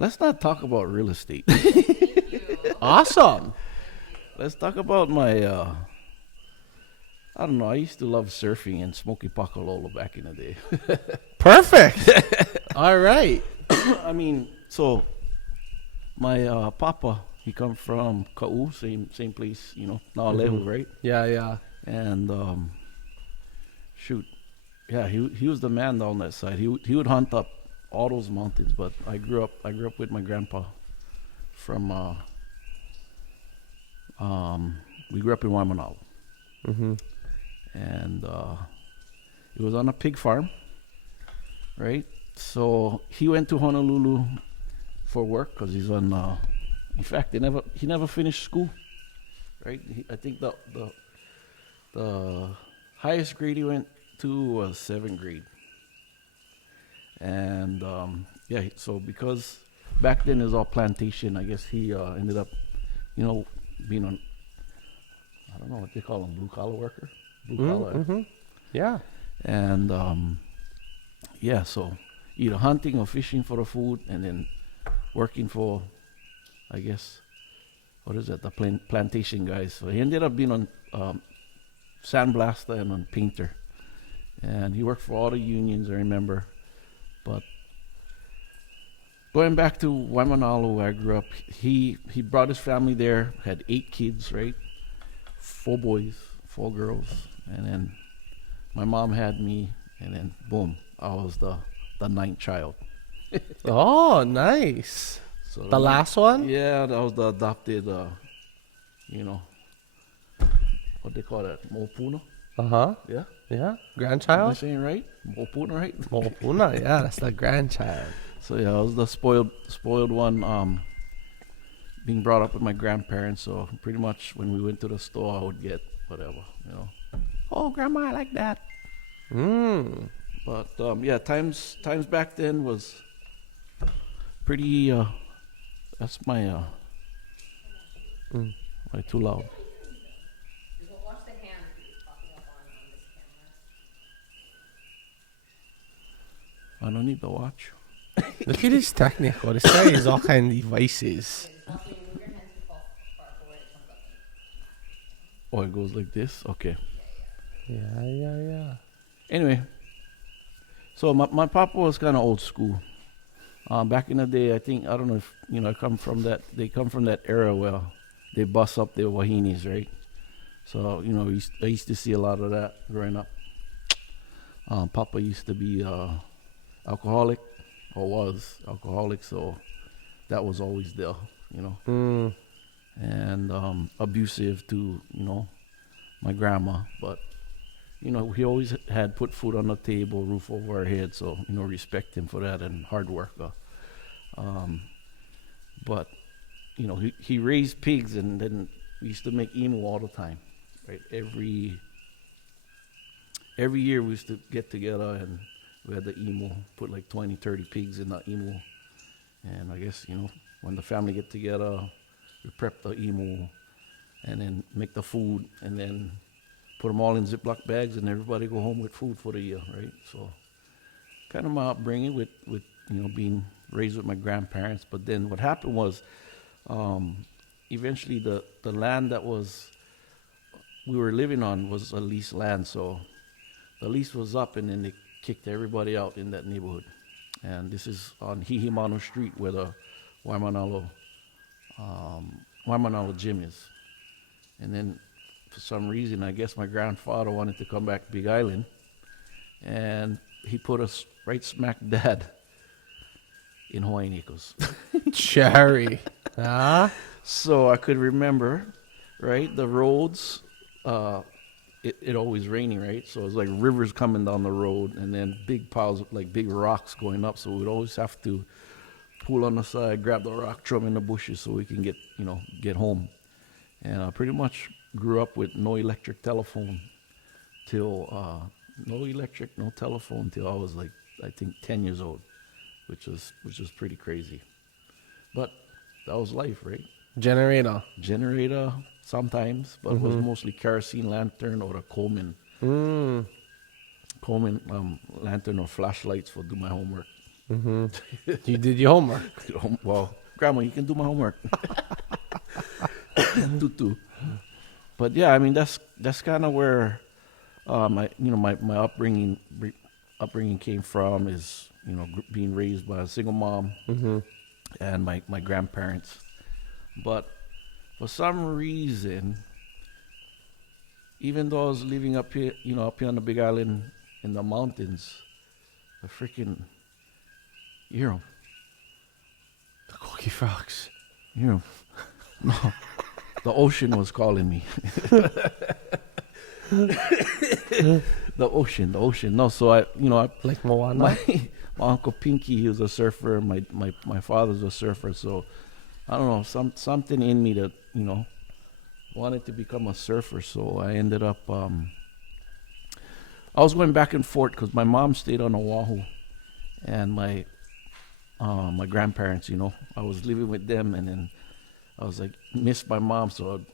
let's not talk about real estate. Awesome. Let's talk about my. I don't know. I used to love surfing and smoking Pakalolo back in the day. Perfect. All right. I mean, so my papa, he come from Ka'u, same place, Naalehu, right? Yeah, yeah. And shoot, yeah, he was the man down that side. He would hunt up all those mountains. But I grew up with my grandpa from we grew up in Waimanalo, Mm-hmm. and it was on a pig farm, right? So he went to Honolulu for work because he's on. In fact, he never finished school, right? I think the highest grade he went to was seventh grade, and yeah. So because back then it was all plantation, I guess he ended up, being on. I don't know what they call him, blue collar worker, blue collar, Mm-hmm. Yeah. and yeah. So either hunting or fishing for the food, and then working for, I guess, what is that? The plantation guys. So he ended up being on sandblaster and on painter, and he worked for all the unions. I remember, but going back to Waimanalo, where I grew up, he brought his family there. Had 8 kids, right? 4 boys, 4 girls, and then my mom had me, and then boom, I was the ninth child. Oh, nice. So The last one? yeah, that was the adopted, you know, what they call that, Mopuna. Uh-huh. Yeah, Yeah. am I Grandchild? saying right? Mopuna, right? Oh, Puna. Yeah, that's the grandchild. So yeah, I was the spoiled one. Being brought up with my grandparents, so pretty much when we went to the store, I would get whatever. Oh, grandma, I like that. Mm. But yeah, times back then was pretty. That's my Mm. my too loud. Watch the hand if it's popping up on this camera. I don't need the watch. Look at his technical. This guy is all kind of devices. Also, you move your hands too far forward, it comes up. Oh, it goes like this. Okay. Yeah, yeah, yeah. Anyway, so my papa was kind of old school. Back in the day, I don't know if I come from that. They come from that era where they bust up their wahinis, right? So I used to see a lot of that growing up. Papa used to be alcoholic, or was alcoholic, so that was always there. Mm. And abusive to my grandma, but he always had put food on the table, roof over our head, so respect him for that, and hard worker. But he raised pigs, and then we used to make emu all the time, right? Every year we used to get together, and we had the emu, put like 20, 30 pigs in the emu, and I guess when the family get together, we prep the emu, and then make the food, and then put them all in Ziploc bags, and everybody go home with food for the year, right? So, kind of my upbringing with being raised with my grandparents. But then what happened was, eventually the land that we were living on was a leased land, so the lease was up, and then they kicked everybody out in that neighborhood. And this is on Hihimano Street, where the Waimanalo gym is. And then for some reason, I guess my grandfather wanted to come back to Big Island, and he put us right smack dab in Hawaiian Acres. Cherry. Huh? So I could remember, right, the roads, it always raining, right? So it's like rivers coming down the road, and then big piles of like big rocks going up. So we'd always have to pull on the side, grab the rock, throw 'em in the bushes so we can get home. And I pretty much grew up with no electric telephone till no telephone till I was like, I think 10 years old, which was pretty crazy. But that was life, right? Generator. Generator sometimes, but it was mostly kerosene lantern or a Coleman Mm. lantern or flashlights for do my homework. Mm-hmm. You did your homework. Well, Grandma, you can do my homework. Tutu. But yeah, I mean that's kind of where my upbringing came from is being raised by a single mom Mm-hmm. and my grandparents. But for some reason, even though I was living up here on the Big Island in the mountains, the freaking you know The cookie frogs. you know no, the ocean was calling me. The ocean. No, so I Like Moana. my uncle Pinky, he was a surfer. My father's a surfer. So I don't know, something in me that wanted to become a surfer. So I ended up. I was going back and forth because my mom stayed on Oahu, and my grandparents. I was living with them, and then I was like missed my mom, so I'd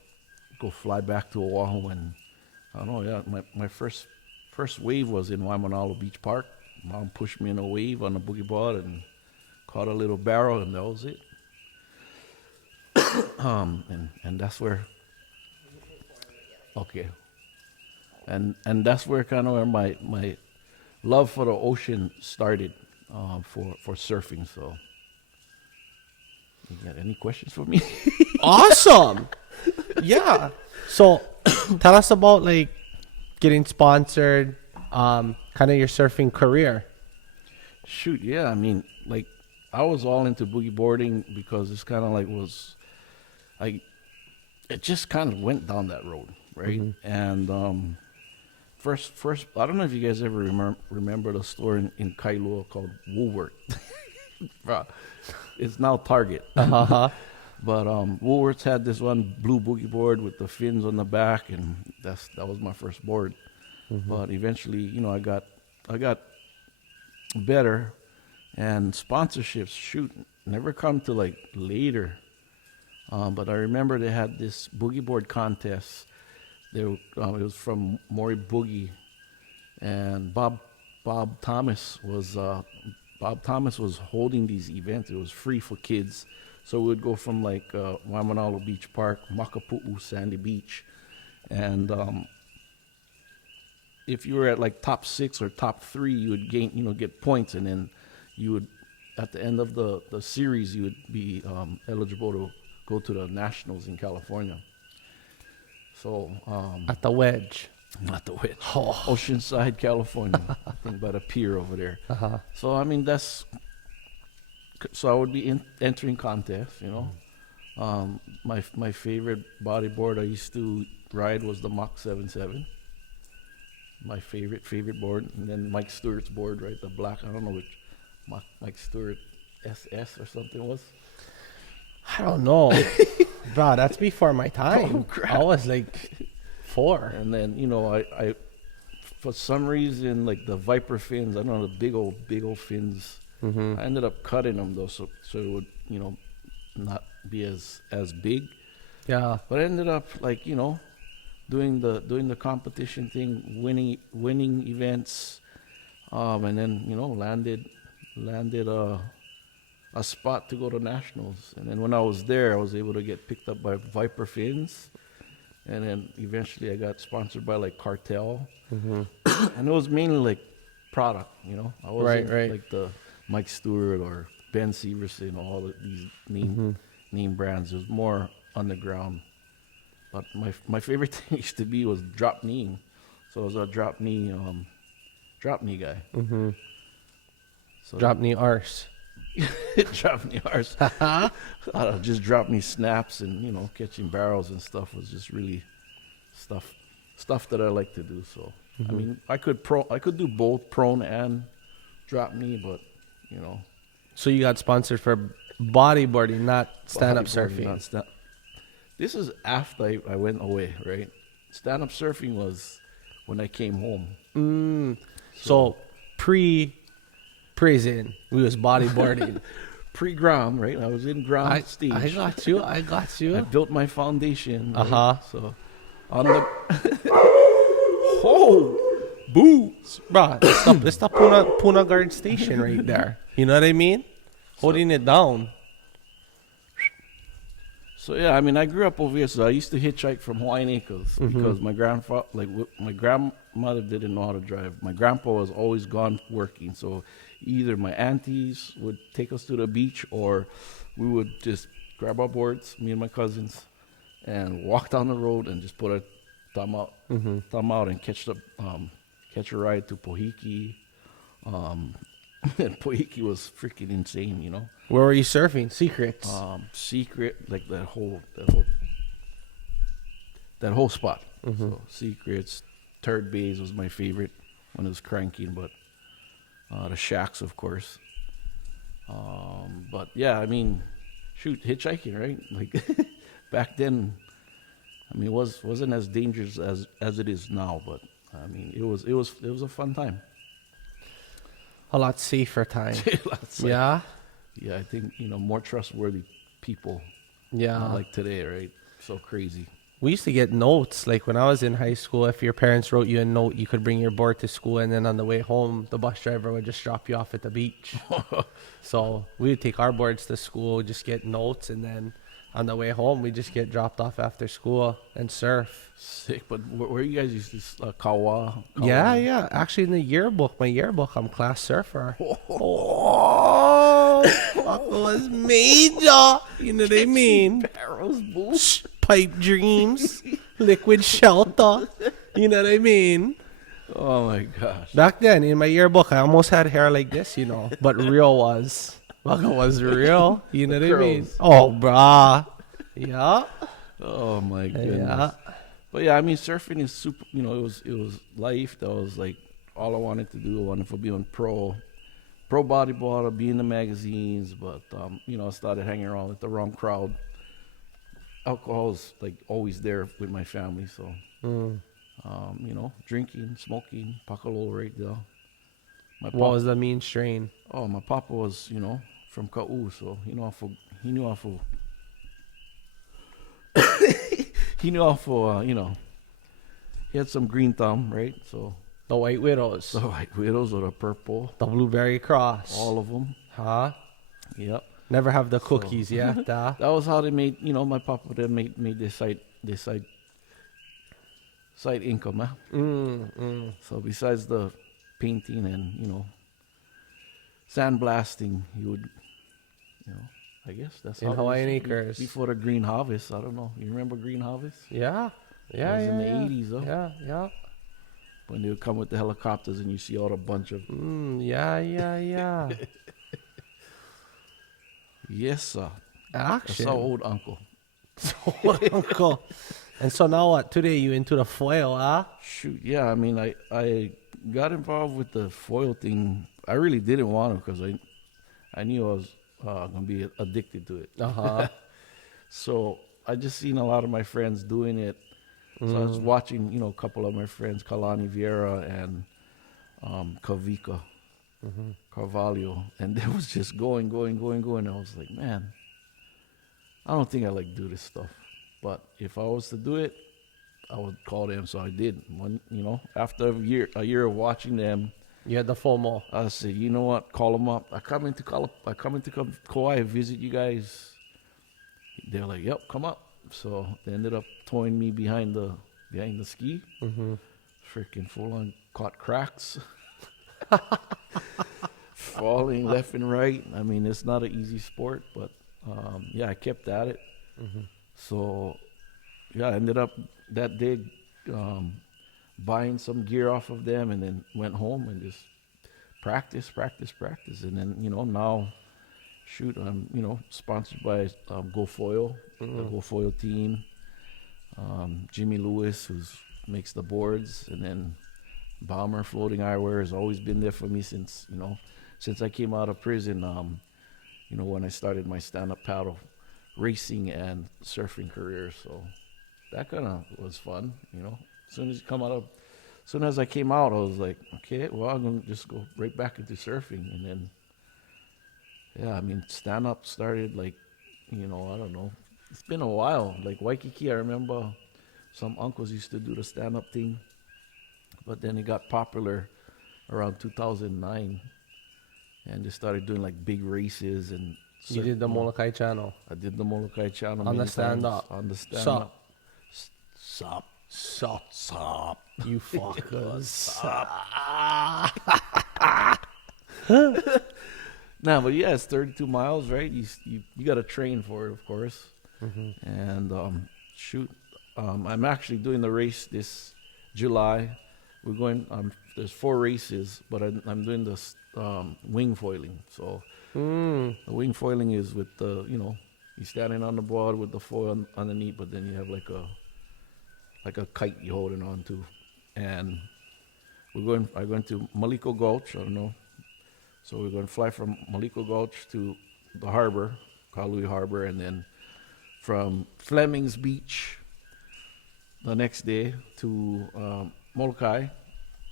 go fly back to Oahu, and I don't know. Yeah, my first wave was in Waimanalo Beach Park. Mom pushed me in a wave on a boogie board and caught a little barrel, and that was it. And that's where okay, and that's where kind of where my love for the ocean started for surfing. So, you got any questions for me? Awesome. Yeah. So, tell us about like getting sponsored, kind of your surfing career. Shoot, yeah. I mean, like, I was all into boogie boarding because it's kind of like it just kind of went down that road, right? Mm-hmm. And first, I don't know if you guys ever remember the store in Kailua called Woolworth. Bruh, it's now Target. Uh-huh. But Woolworths had this one blue boogie board with the fins on the back, and that was my first board. Mm-hmm. But eventually, I got better, and sponsorships shoot never come to like later. But I remember they had this boogie board contest. It was from Maury Boogie, and Bob Thomas was holding these events. It was free for kids, so we would go from like Waimanalo Beach Park, Makapu'u, Sandy Beach, and if you were at like top 6 or top 3, you would get points, and then you would at the end of the series you would be eligible to go to the nationals in California. So At the wedge. not the wit, Oh. Oceanside, California, I think by the pier over there. Uh-huh. So I mean so I would be entering contests. My favorite bodyboard I used to ride was the Mach 77. My favorite board, and then Mike Stewart's board, right? The black. I don't know which Mike Stewart SS or something was. I don't know. Bro, that's before my time. Oh, crap. I was like 4. And then I for some reason like the Viper fins. I don't know, the big old fins. Mm-hmm. I ended up cutting them though, so it would not be as big. Yeah. But I ended up like doing the competition thing, winning events, and then landed a spot to go to nationals. And then when I was there, I was able to get picked up by Viper Fins, and then eventually I got sponsored by like Cartel, Mm-hmm. and it was mainly like product. I wasn't Right. like the Mike Stewart or Ben Severson, all of these Mm-hmm. name brands. It was more underground. But my favorite thing used to be was drop kneeing. So I was a drop knee guy. Mm-hmm. So Drop knee arse. drop knee arse. Just drop knee snaps and catching barrels and stuff was just really stuff that I like to do. So I mean I could do both prone and drop knee, but So you got sponsored for bodyboarding, not stand-up bodyboarding, surfing. not this is after I went away, right? Stand-up surfing was when I came home. So prison, we was bodyboarding. Pre-ground, right? I was in ground stage. I got you. I built my foundation. Right? Uh-huh. So on the oh, boo! Bro, it's the Puna guard station right there. You know what I mean? Holding it down. So yeah, I mean, I grew up over here, so I used to hitchhike from Hawaiian Acres because my grandfather, my grandmother didn't know how to drive. My grandpa was always gone working, so either my aunties would take us to the beach, or we would just grab our boards, me and my cousins, and walk down the road and just put a thumb out, and catch a ride to Pohiki. Um, and Pohiki was freaking insane, you know. Where were you surfing? Secrets. Secret, like that whole spot. So Secrets, Third Bays was my favorite when it was cranking, but the shacks, of course. But yeah, I mean, shoot, hitchhiking, right? Like back then, I mean, it wasn't as dangerous as it is now, but I mean, it was a fun time. A lot safer time. Lots like- Yeah. yeah, I think more trustworthy people. Yeah. Not like today, right? So crazy. We used to get notes. Like when I was in high school, if your parents wrote you a note, you could bring your board to school, and then on the way home, the bus driver would just drop you off at the beach. So we would take our boards to school, just get notes, and then on the way home, we just get dropped off after school and surf. Sick, but where you guys used to Kawa? Yeah. Actually, in my yearbook, I'm class surfer. Oh, that was major. You know what I mean? Barrels, boost. Pipe dreams, liquid shelter. You know what I mean? Oh my gosh. Back then, in my yearbook, I almost had hair like this, but real was. Like it was real. You know what I mean? Curls. Oh, brah. Yeah. Oh my goodness. Yeah. But yeah, I mean, surfing is super. It was life. That was like all I wanted to do. I wanted to be on pro bodyboarder, be in the magazines. But I started hanging around with the wrong crowd. Alcohol is like always there with my family. So, drinking, smoking, pakalo right there. My What was the mean strain? Oh, my papa was, from Ka'u, so he knew how to, he knew how to, he had some green thumb, right? So The White Widows. the white widows or the purple, The Blueberry Cross. all of them. Huh? Yep. Never have the cookies yet, huh? That was how they made, my papa then made their side income, huh? So besides the painting and, sandblasting, he would, I guess that's In how it Hawaiian was Acres. before the green harvest. I don't know. You remember green harvest? Yeah. Yeah, That was in the yeah. 80s, though. Yeah. When they would come with the helicopters and you see all a bunch of Yeah. yes, sir. That's Action. our old uncle. Uncle. And so now what? Today you into the foil, huh? Shoot, yeah. I mean, I got involved with the foil thing. I really didn't want to because I knew I was gonna be addicted to it. Uh-huh. So I just seen a lot of my friends doing it. So I was watching, a couple of my friends, Kalani Vieira and Kavika Carvalho, and they was just going. I was like, man, I don't think I like do this stuff. But if I was to do it, I would call them. So I did. After a year of watching them, You had the FOMO. I said, you know what? Call them up. I come into Kauai, visit you guys. They're like, yep, come up. So they ended up towing me behind the ski. Freaking full on caught cracks. Falling left and right. I mean, it's not an easy sport, but I kept at it. So I ended up that day buying some gear off of them, and then went home and just practice. And then, now, shoot, I'm, sponsored by GoFoil, the GoFoil team. Jimmy Lewis, who makes the boards, and then Bomber Floating Eyewear has always been there for me since I came out of prison, when I started my stand-up paddle racing and surfing career. So that kind of was fun, As soon as I came out, I was like, okay, well, I'm going to just go right back into surfing. And then, stand-up started like, I don't know. It's been a while. Like Waikiki, I remember some uncles used to do the stand-up thing. But then it got popular around 2009. and they started doing like big races and. You did the Molokai channel I did the Molokai channel on the many stand times. up. On the stand Sup. up. Sup. Sup. Sup. You fuckers. Sup. No, but yeah, it's 32 miles, right? You got to train for it, of course. And shoot, I'm actually doing the race this July. We're going. There's 4 races, but I'm doing this wing foiling. So the wing foiling is with the you're standing on the board with the foil underneath, but then you have like a kite you're holding on to, and I'm going to Maliko Gulch. I don't know. So we're going to fly from Maliko Gulch to the harbor, Kalui Harbor, and then from Fleming's Beach the next day to Molokai,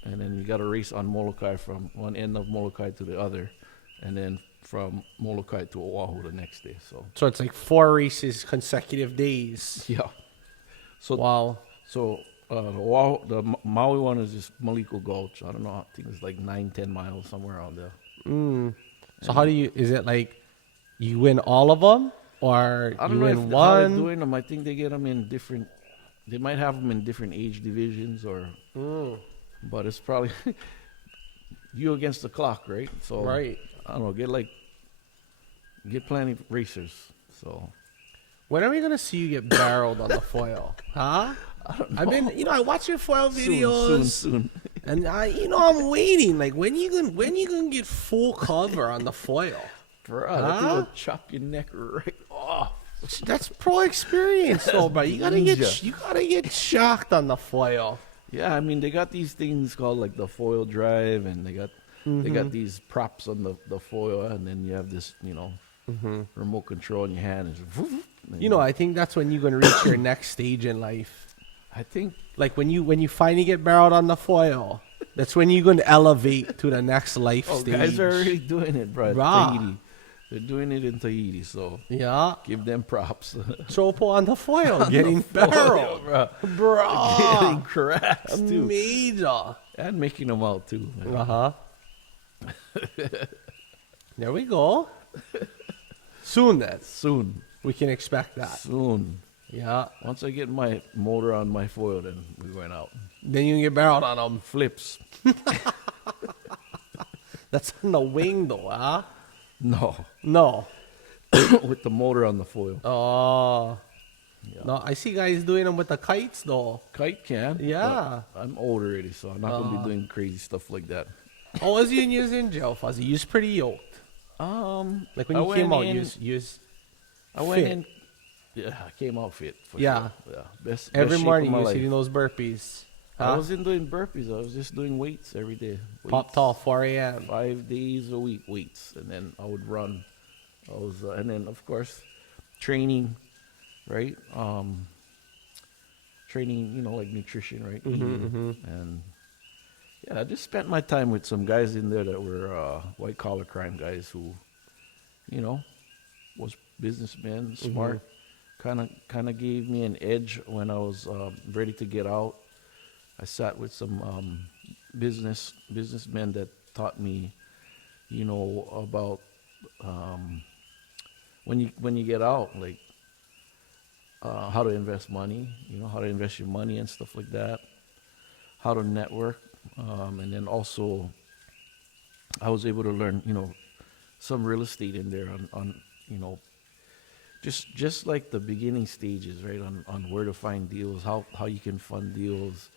and then you got to race on Molokai from one end of Molokai to the other, and then from Molokai to Oahu the next day. So it's like 4 races consecutive days. Yeah. So Wow. So the Maui one is just Maliko Gulch. I don't know. I think it's like 9-10 miles somewhere around there. So how do you? Is it like you win all of them, or I you don't know win if how they're one? doing them. I think they get them in different. They might have them in different age divisions, or. But it's probably you against the clock, right? So Right. I don't know. Get plenty of racers. So When are we gonna see you get barreled on the foil? Huh? I've been, I watch your foil videos, soon. and I'm waiting. Like when you gonna get full cover on the foil? Bro, I think it'll chop your neck right off. That's pro experience, though, bro. You gotta get shocked on the foil. Yeah, I mean they got these things called like the foil drive, and they got these props on the foil, and then you have this remote control in your hand. And I think that's when you're gonna reach your next stage in life. I think Like when you finally get barreled on the foil, that's when you're gonna elevate to the next life stage. guys are already doing it, bro. Rah. Tahiti, they're doing it in Tahiti, so Yeah. give them props. Tropo on the foil, getting barreled. Bro. Getting cracks too, Major. and making them out too. Man. Uh-huh. There we go. Soon then. Soon, We can expect that. soon. Yeah. Once I get my motor on my foil, then we're going out. Then you can get barreled on them. Flips. That's on the wing though, huh? No, No. with the motor on the foil. Oh. Yeah. No, I see guys doing them with the kites though. Kite can. Yeah. but I'm old already, so I'm not gonna be doing crazy stuff like that. How was you in jail, Fuzzy? You was pretty yoked. Like when I you came went out, in- you was I went fit. in. Yeah, I came out fit. For Yeah. sure. Yeah. Best Every shape morning of my you was life. hitting those burpees. I Huh? wasn't doing burpees. I was just doing weights every day. Pop Weights, tall, 4 a.m. 5 days a week weights, and then I would run. And then of course, training, right? Training, like nutrition, right? Eating. And yeah, I just spent my time with some guys in there that were white collar crime guys who, was businessmen, smart. Kind of gave me an edge when I was ready to get out. I sat with some businessmen that taught me, about when you get out, like how to invest money, how to invest your money and stuff like that, how to network, and then also I was able to learn, some real estate in there on just like the beginning stages, right? On where to find deals, how you can fund deals,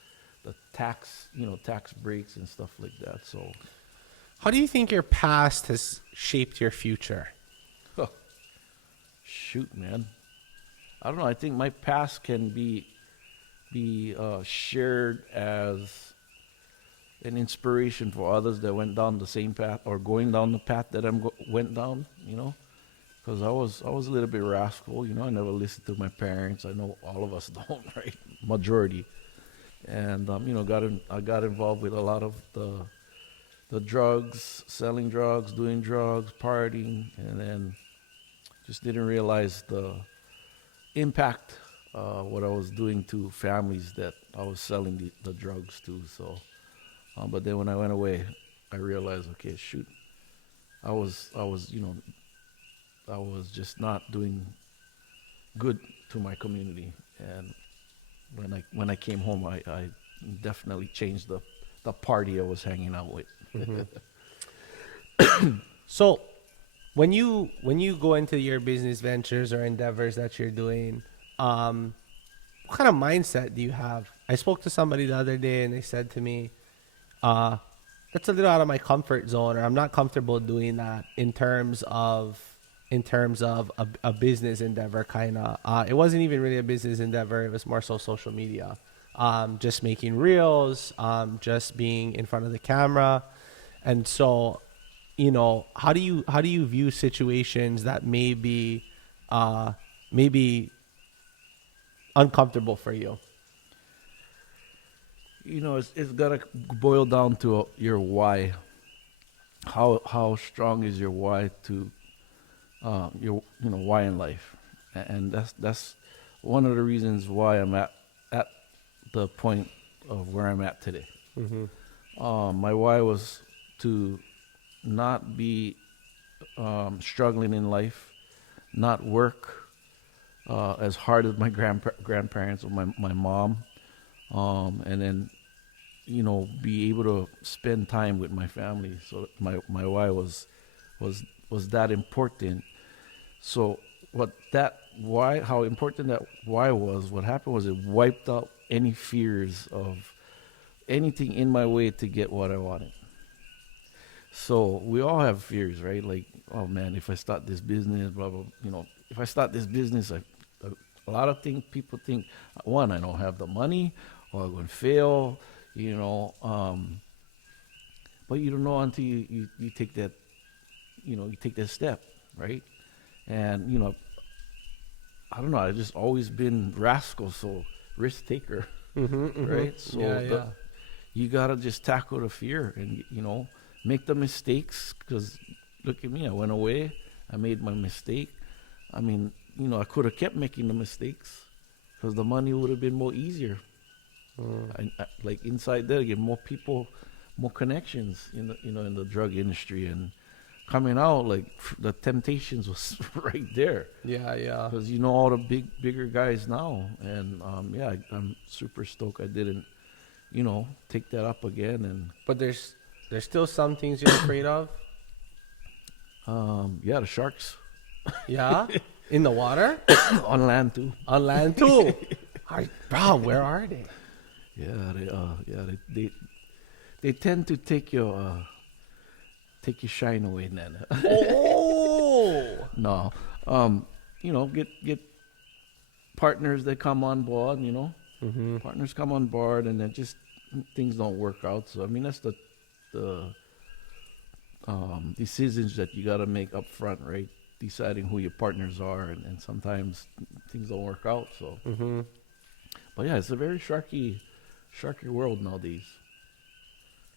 the tax breaks and stuff like that. So, How do you think your past has shaped your future? shoot, man, I don't know. I think my past can be shared as an inspiration for others that went down the same path or going down the path that went down. Because I was a little bit rascal. I never listened to my parents. I know all of us don't, right? Majority. And I got involved with a lot of the drugs, selling drugs, doing drugs, partying, and then just didn't realize the impact what I was doing to families that I was selling the drugs to. So, but then when I went away, I realized, okay, shoot, I was just not doing good to my community. And when I came home, I definitely changed the party I was hanging out with. So when you go into your business ventures or endeavors that you're doing, what kind of mindset do you have? I spoke to somebody the other day and they said to me, that's a little out of my comfort zone, or I'm not comfortable doing that in terms of a business endeavor kind of. It wasn't even really a business endeavor. It was more so social media. Just making reels, just being in front of the camera. And so, how do you view situations that may be maybe uncomfortable for you? It's gotta boil down to your why. How strong is your why to your why in life, and that's one of the reasons why I'm at the point of where I'm at today. My why was to not be struggling in life, not work as hard as my grandparents or my mom, and then be able to spend time with my family. So my why was that important. So how important that why was, what happened was it wiped out any fears of anything in my way to get what I wanted. So we all have fears, right? Like, oh man, if I start this business, blah blah. If I start this business, a lot of things people think. One, I don't have the money, or I'm gonna fail. But you don't know until you take that, you take that step, right? And I don't know. I've just always been rascal, so risk taker, right? So you gotta just tackle the fear and make the mistakes. Because look at me, I went away, I made my mistake. I mean, I could have kept making the mistakes because the money would have been more easier. Like inside there, get more people, more connections in the drug industry, and coming out like the temptations was right there. Yeah. Because all the bigger guys now, and I'm super stoked I didn't take that up again. And But there's still some things you're afraid of. the sharks Yeah, in the water, on land too. on land too. Bro, where are they? They tend to take your shine away, Nana. Oh, No, get partners that come on board. Partners come on board, and then just things don't work out. So I mean, that's the decisions that you got to make up front, right? Deciding who your partners are, and sometimes things don't work out. So, but yeah, it's a very sharky world nowadays.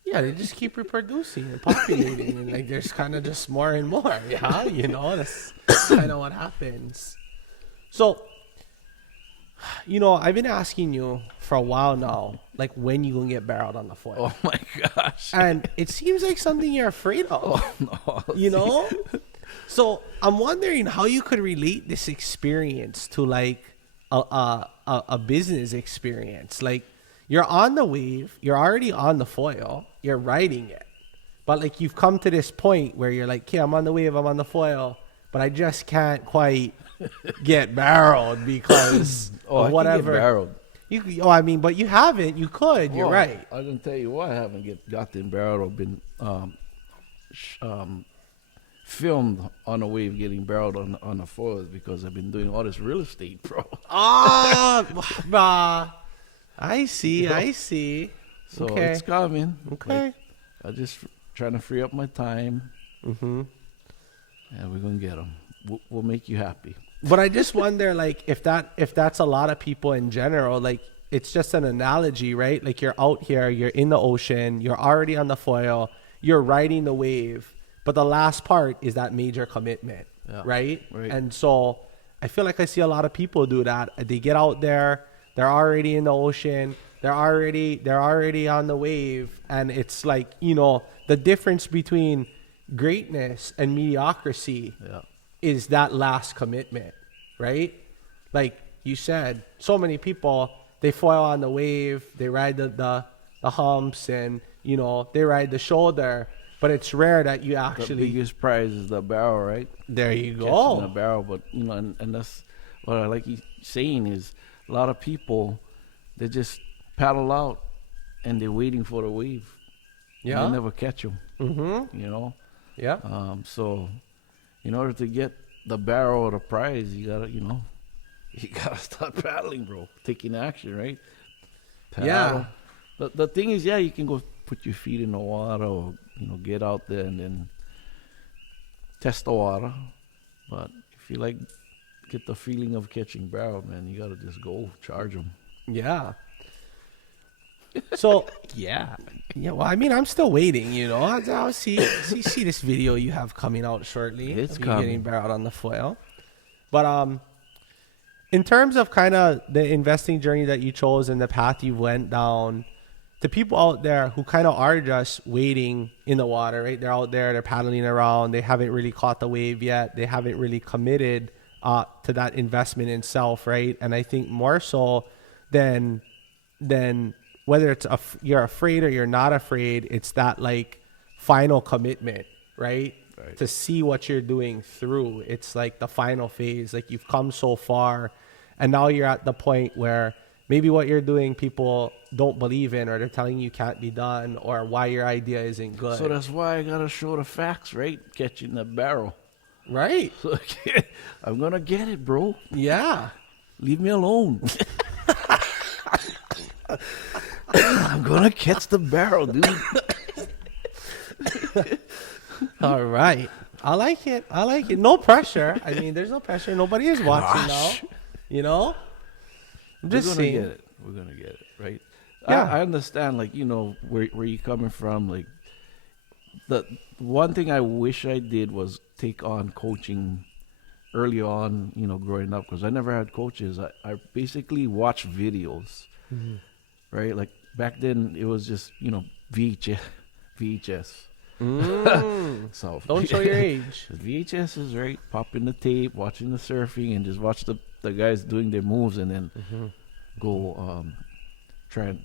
yeah, they just keep reproducing and populating, and like there's kind of just more and more. Yeah, that's kind of what happens. So, I've been asking you for a while now, like when you gonna get barreled on the foil, Oh my gosh! and it seems like something you're afraid of. Oh no! So I'm wondering how you could relate this experience to like a business experience. Like you're on the wave, you're already on the foil, you're riding it, but like you've come to this point where you're like, okay, I'm on the wave, I'm on the foil, but I just can't quite get barreled because of whatever. I can get barreled. But you haven't. You could. You're right. I can tell you why I haven't gotten barreled or been filmed on a wave getting barreled on the foils, because I've been doing all this real estate, bro. I see. I see. So okay. it's coming. Okay. Like, I just trying to free up my time. Mm-hmm. And we're gonna get them. We'll make you happy. But I just wonder, like, if that's a lot of people in general, like, it's just an analogy, right? Like, you're out here, you're in the ocean, you're already on the foil, you're riding the wave, but the last part is that major commitment, right? And so I feel like I see a lot of people do that. They get out there, they're already in the ocean, they're already on the wave, and it's like, the difference between greatness and mediocrity Yeah. is that last commitment, right? Like you said, so many people, they foil on the wave, they ride the humps, and they ride the shoulder, but it's rare that you The actually. biggest prize is the barrel, right? There you Catching the go. barrel, but and that's what I like you saying is a lot of people they just paddle out and they're waiting for the wave. And Yeah. they never catch them. Mm-hmm. Yeah. So in order to get the barrel or the prize, you gotta you gotta start paddling, bro. Taking action, right? Yeah. The thing is, yeah, you can go put your feet in the water or get out there and then test the water. But if you like get the feeling of catching barrel, man, you gotta just go charge them. Yeah. So Yeah. yeah, well, I mean, I'm still waiting. I'll see this video you have coming out shortly. It's of you coming. getting barreled on the foil. But in terms of kind of the investing journey that you chose and the path you went down, the people out there who kind of are just waiting in the water, right? They're out there, they're paddling around, they haven't really caught the wave yet, they haven't really committed to that investment in self, right? And I think more so than whether it's you're afraid or you're not afraid, it's that like final commitment, right? Right. To see what you're doing through. It's like the final phase. Like you've come so far, and now you're at the point where maybe what you're doing people don't believe in, or they're telling you can't be done, or why your idea isn't good. So that's why I gotta show the facts, right? Catching the barrel. Right? So I'm gonna get it, bro. Yeah. Leave me alone. I'm gonna catch the barrel, dude. All right. I like it. No pressure. I mean, there's no pressure. Nobody is watching Gosh. now. I'm just We're gonna saying. get it. We're gonna get it, right? Yeah. I understand, like where you're coming from. Like the one thing I wish I did was take on coaching early on. Growing up, because I never had coaches. I basically watched videos, right? Like back then, it was just VHS. So Don't show your age. VHS is right. Popping the tape, watching the surfing, and just watch the guys doing their moves, and then go try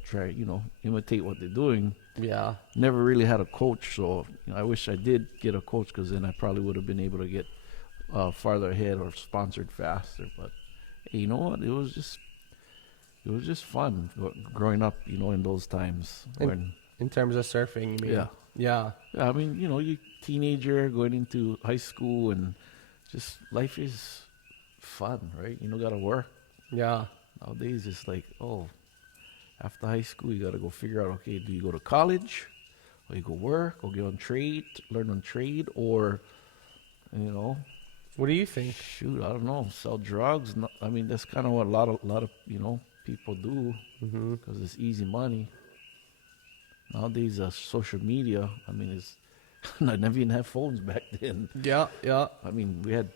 imitate what they're doing. Yeah. Never really had a coach, so I wish I did get a coach, because then I probably would have been able to get farther ahead or sponsored faster. But hey, you know what? It was just fun growing up, in those times. In terms of surfing, you mean? Yeah. Yeah. I mean, you teenager going into high school, and just life is fun, right? Gotta work. Yeah. Nowadays, it's like, after high school, you gotta go figure out, okay, do you go to college, or you go work, or get on trade, learn on trade, or, What do you think? shoot, I don't know, sell drugs. I mean, that's kind of what a lot of people do, because it's easy money. Nowadays, social media. I mean, it's I never even had phones back then. Yeah. Yeah. I mean, we had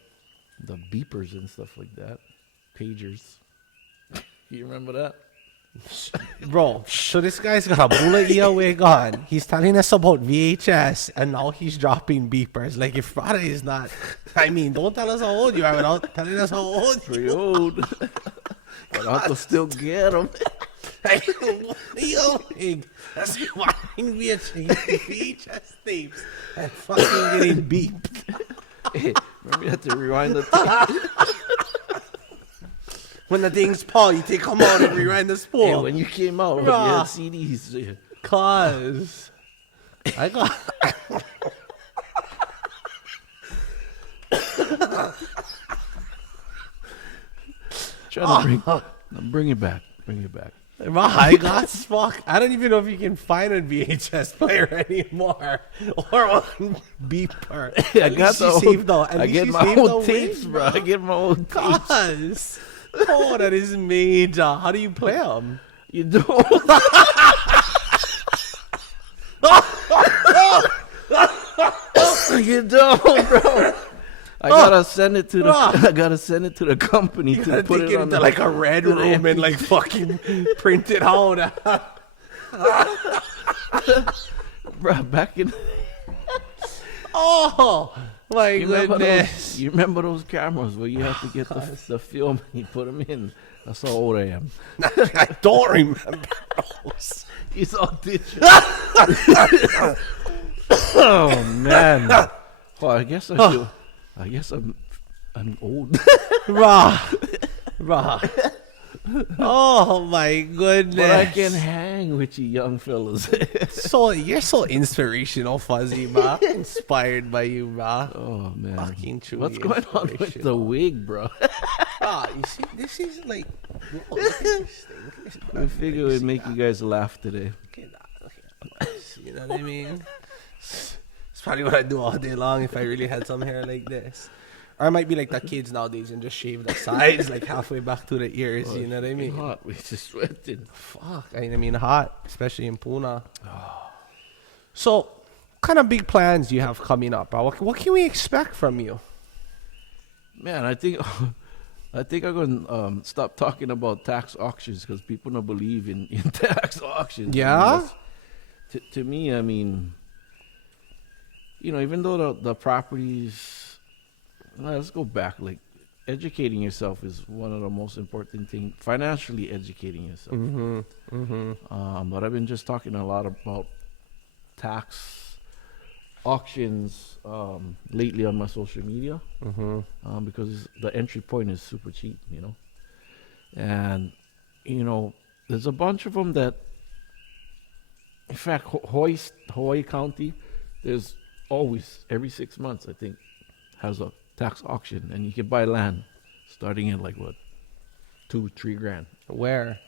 the beepers and stuff like that, pagers. You remember that? Bro, so this guy's got a bullet ear wig on. He's telling us about VHS, and now he's dropping beepers. Like, if Friday is not... I mean, don't tell us how old you are without telling us how old you Pretty old. But I can still get them. That's why we are changing VHS tapes and fucking getting beeped. Hey, remember you had to rewind the tape? When the things fall, you take them out and rewind the spool. Hey, when you came out, you had CDs. Yeah. Cause I got... Trying to bring it back. Bring it back. I got fuck. I don't even know if you can find a VHS player anymore or one beeper. I got the old, I get my old tapes, bro. I get my old tapes. Cause, oh, that is major. How do you play them? You don't. You don't, bro. I gotta send it to the. I gotta send it to the company to put it on into like a red room and like fucking print it out. Bro, back in. Oh my goodness. You remember those cameras where you have to get the film and you put them in? That's how old I am. I don't remember those. You saw digital. Oh man. Well, I guess I'm old. Rah. Oh my goodness. But I can hang with you young fellas. So you're so inspirational, Fuzzy, bro. Inspired by you, bro. Oh man. Fucking true. What's going on with the wig, bro? You see, this is like. Look at this thing. Look at this. I figured it would make you guys laugh today. Look at that. You know what I mean? It's probably what I'd do all day long if I really had some hair like this. Or I might be like the kids nowadays and just shave the sides like halfway back to the ears. You know what I mean? Hot. We just sweating. Fuck. I mean, hot, especially in Puna. So, what kind of big plans do you have coming up, bro? What can we expect from you? Man, I think I'm gonna stop talking about tax auctions because people don't believe in tax auctions. Yeah? To me, I mean, even though the properties. Let's go back. Like, educating yourself is one of the most important things. Financially educating yourself. But I've been just talking a lot about tax auctions lately on my social media because the entry point is super cheap, And, there's a bunch of them that, in fact, Hawaii County, there's always, every 6 months, I think, has a tax auction, and you can buy land starting at like what, 2-3 grand. Where?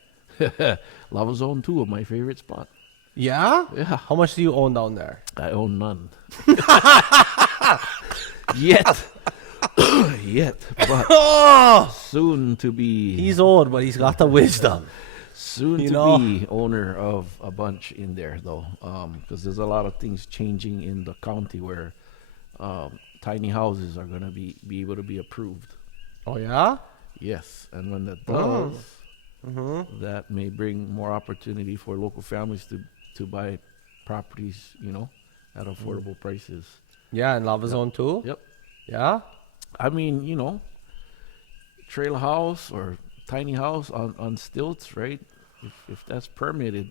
Lava Zone 2 of my favorite spot. Yeah? Yeah. How much do you own down there? I own none. Yet. But soon to be. He's old, but he's got the wisdom. Soon to be owner of a bunch in there, though, because there's a lot of things changing in the county where tiny houses are going to be able to be approved. Oh, yeah? Yes, and when that does, that may bring more opportunity for local families to buy properties, at affordable prices. Yeah, in Lava Zone 2? Yep. Yeah? I mean, trail house or tiny house on stilts, right? If that's permitted,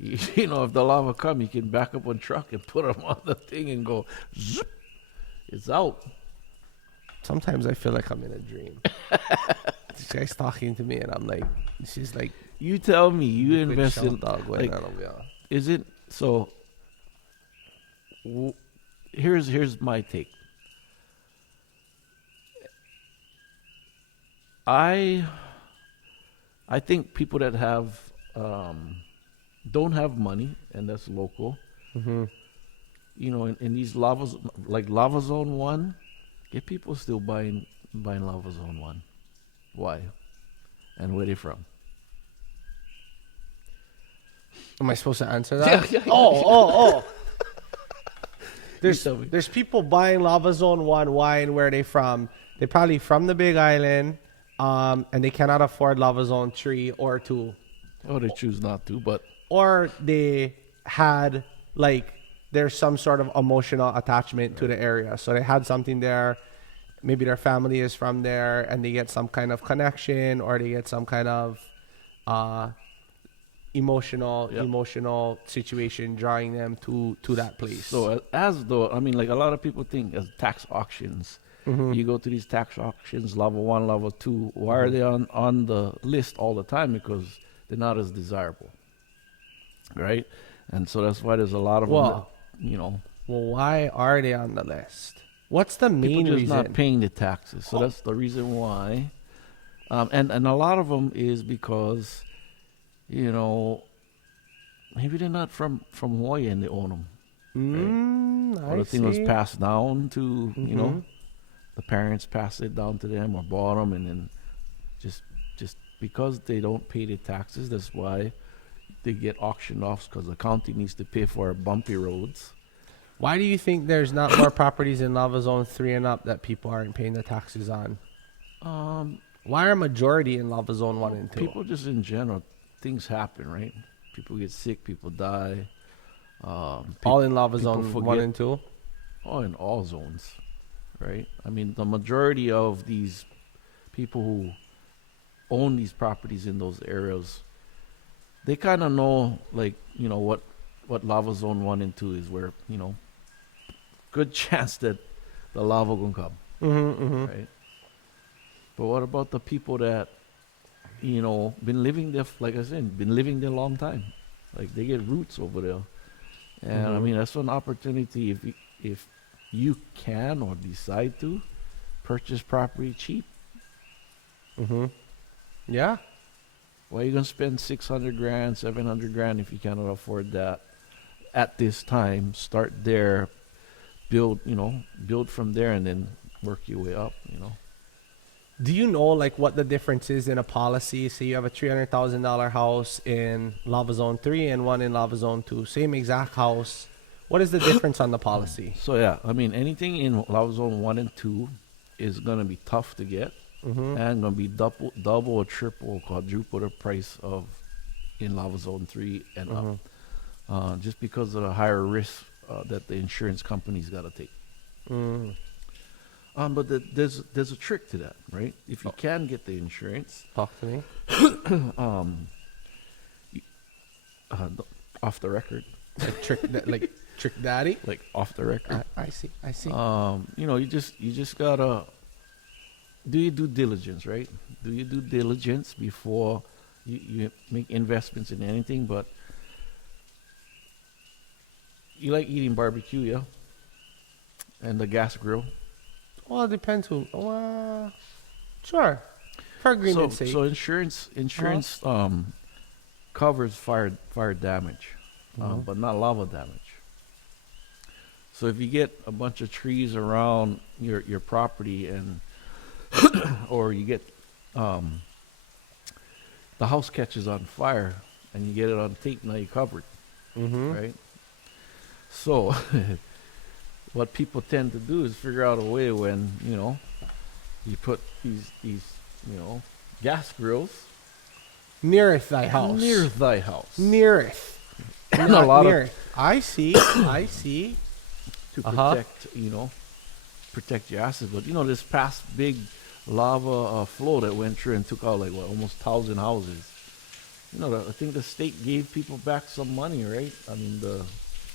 if the lava come, you can back up one truck and put them on the thing and go, zip, it's out. Sometimes I feel like I'm in a dream. This guy's talking to me, and I'm like, this is like. You tell me, you invested. Like, is it so? Here's my take. I think people that have don't have money, and that's local. In these lavas, like Lava Zone 1, get people still buying Lava Zone 1. Why? And where they from? Am I supposed to answer that? Yeah. Oh. There's There's people buying Lava Zone 1. Why and where they from? They're probably from the Big Island, and they cannot afford Lava Zone 3 or 2. Oh, they choose not to, but. Or they had, there's some sort of emotional attachment to the area. So they had something there. Maybe their family is from there, and they get some kind of connection, or they get some kind of emotional situation drawing them to that place. So as though, I mean, like a lot of people think as tax auctions, you go to these tax auctions, level 1, level 2. Why are they on the list all the time? Because they're not as desirable, right? And so that's why there's a lot of them, Well, why are they on the list? What's the main people just reason? not paying the taxes. So that's the reason why. And a lot of them is because, maybe they're not from Hawaii and they own them. Right? Or the thing was passed down to, the parents passed it down to them or bought them, and then just because they don't pay the taxes, that's why they get auctioned off, because the county needs to pay for bumpy roads. Why do you think there's not more properties in Lava Zone 3 and up that people aren't paying the taxes on? Why are majority in Lava Zone 1 and 2? People just in general, things happen, right? People get sick, people die. All in Lava Zone 1 and 2? Oh, in all zones, right? I mean, the majority of these people who own these properties in those areas, they kind of know, like, what lava zone 1 and 2 is, where, good chance that the lava gonna come, right? But what about the people that, been living there, like I said, been living there a long time? Like, they get roots over there. And I mean, that's an opportunity, if you can or decide to purchase property cheap. Yeah. Why are you gonna spend 600 grand, 700 grand if you cannot afford that at this time? Start there, build from there, and then work your way up. Do you know like what the difference is in a policy? Say you have a $300,000 house in Lava Zone 3 and one in Lava Zone 2, same exact house. What is the difference on the policy? So yeah, I mean, anything in lava zone 1 and 2 is gonna be tough to get, and gonna be double or triple, quadruple the price of in lava zone 3 and up, just because of the higher risk that the insurance company's got to take. But there's a trick to that, right? If you can get the insurance, Talk to me. off the record, Like trick daddy. like off the record, I see. you just gotta do your due diligence, right? Do your due diligence before you make investments in anything. But you like eating barbecue, yeah, and the gas grill. Well, it depends who. Sure. For agreement's sake. So insurance covers fire damage, but not lava damage. So if you get a bunch of trees around your property, and or you get the house catches on fire and you get it on tape, now you're covered, right? So what people tend to do is figure out a way when you put these gas grills Neareth thy house. near thy house. Neareth. And Not a lot near. of I see. I see. to Uh-huh. protect your assets. But this past big lava flow that went through and took out like almost 1,000 houses. I think the state gave people back some money, right? I mean,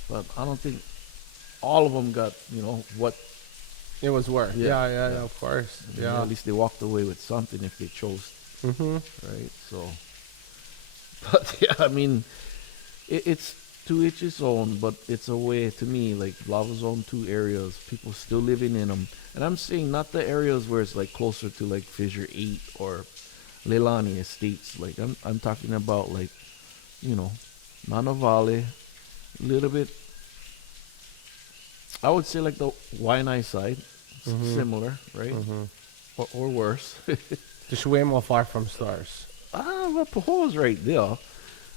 but I don't think all of them got what. It was worth. Yeah, Yeah, of course. I mean, Yeah. at least they walked away with something if they chose, Mm-hmm. right? So, but yeah, I mean, it's to each his own. But it's a way, to me, like lava zone 2 areas, people still living in them. And I'm saying not the areas where it's like closer to like Fissure 8 or Leilani Estates. Like I'm talking about, like, Nana Valley, a little bit. I would say like the Waianae side, similar, right? Or worse. Just way more far from stars. Well, Pahoa's right there,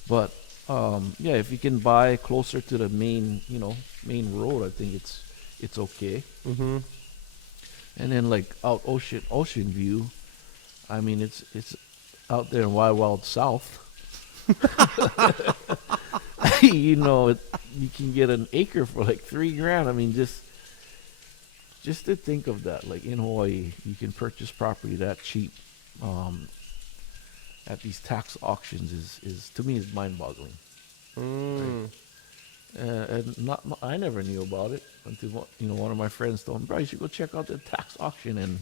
but yeah, if you can buy closer to the main road, I think it's okay. Mm-hmm. And then like out ocean view, I mean it's out there in wild south. You can get an acre for like $3,000. I mean, just to think of that, like in Hawaii, you can purchase property that cheap at these tax auctions is to me is mind-boggling. And I never knew about it until one of my friends told me, "Bro, you should go check out the tax auction." And